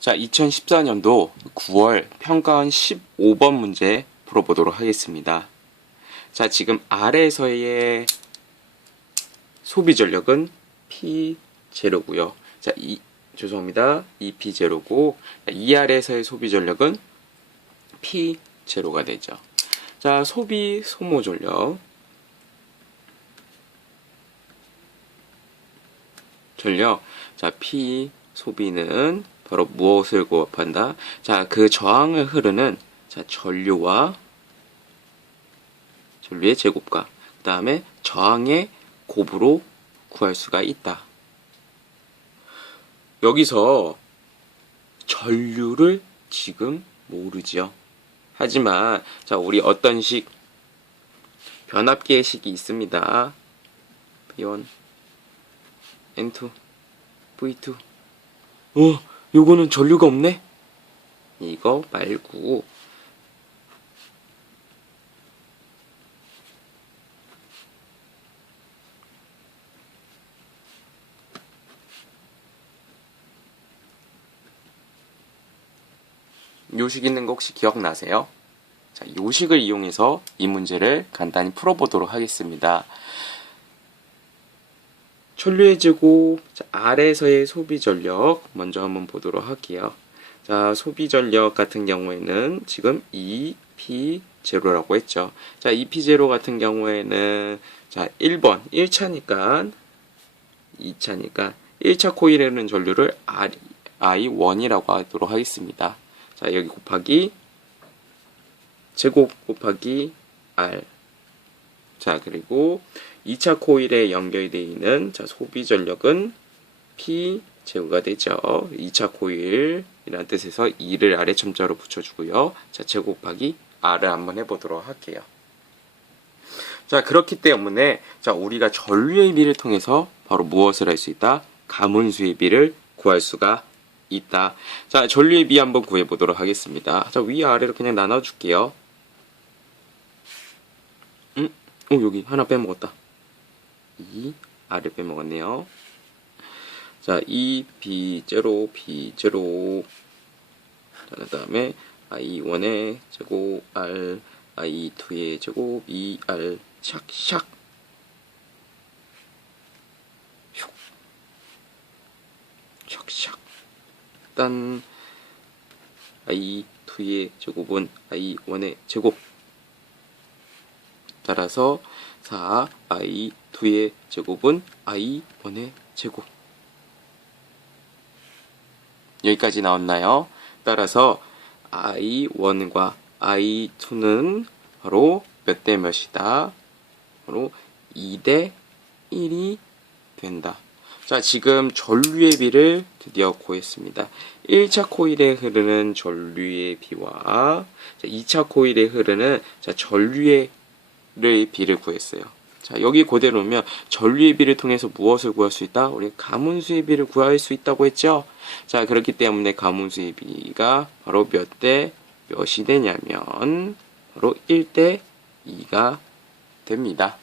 자, 2014년도 9월 평가원 15번 문제 풀어보도록 하겠습니다. 자, 지금 아래에서의 소비 전력은 P0고요. 자, 이 죄송합니다. 이 P0고 이 아래에서의 소비 전력은 P0가 되죠. 자, 소비 소모 전력 전력 자, P 소비는 바로 무엇을 고합한다? 자, 그 저항을 흐르는 자, 전류와 전류의 제곱과 그 다음에 저항의 곱으로 구할 수가 있다. 여기서 전류를 지금 모르죠. 하지만 자, 우리 어떤 식 변압기의 식이 있습니다. B1 N2 V2 어, 요거는 전류가 없네? 이거 말고 요식 있는 거 혹시 기억나세요? 자, 요식을 이용해서 이 문제를 간단히 풀어보도록 하겠습니다. 자, 아래에서의 소비 전력 먼저 한번 보도록 할게요. 자, 소비 전력 같은 경우에는 지금 2P0라고 했죠. 자, 2P0 같은 경우에는 자, 1번 1차니까 2차니까 1차 코일에는 전류를 R, I1이라고 하도록 하겠습니다. 자, 여기 곱하기 제곱 곱하기 R 자, 그리고 2차 코일에 연결되어 있는 자, 소비 전력은 P 제곱가 되죠. 2차 코일이라는 뜻에서 2를 아래 첨자로 붙여주고요. 자, 제곱 곱하기 R을 한번 해보도록 할게요. 자, 그렇기 때문에 자, 우리가 전류의 비를 통해서 바로 무엇을 할 수 있다? 가문수의 비를 구할 수가 있다. 자, 전류의 비 한번 구해보도록 하겠습니다. 자, 위아래로 그냥 나눠줄게요. 음? 어, 여기 하나 빼먹었다. 2, R을 빼먹었네요. 자, 2, B0, B0. 자, 그 다음에 I1의 제곱, R, I2의 제곱, 2R, 샥, 샥. 슉. 샥, 샥. 일단, I2의 제곱은 I1의 제곱. 따라서 4 i2의 제곱은 i1의 제곱 여기까지 나왔나요? 따라서 i1과 i2는 바로 몇 대 몇이다? 바로 2대 1이 된다. 자, 지금 전류의 비를 드디어 구했습니다. 1차 코일에 흐르는 전류의 비와 2차 코일에 흐르는 자, 전류의 비를 구했어요. 자, 여기 그대로면 전류의 비를 통해서 무엇을 구할 수 있다? 우리 가문수의 비를 구할 수 있다고 했죠? 자, 그렇기 때문에 가문수의 비가 바로 몇 대 몇이 되냐면 바로 1대 2가 됩니다.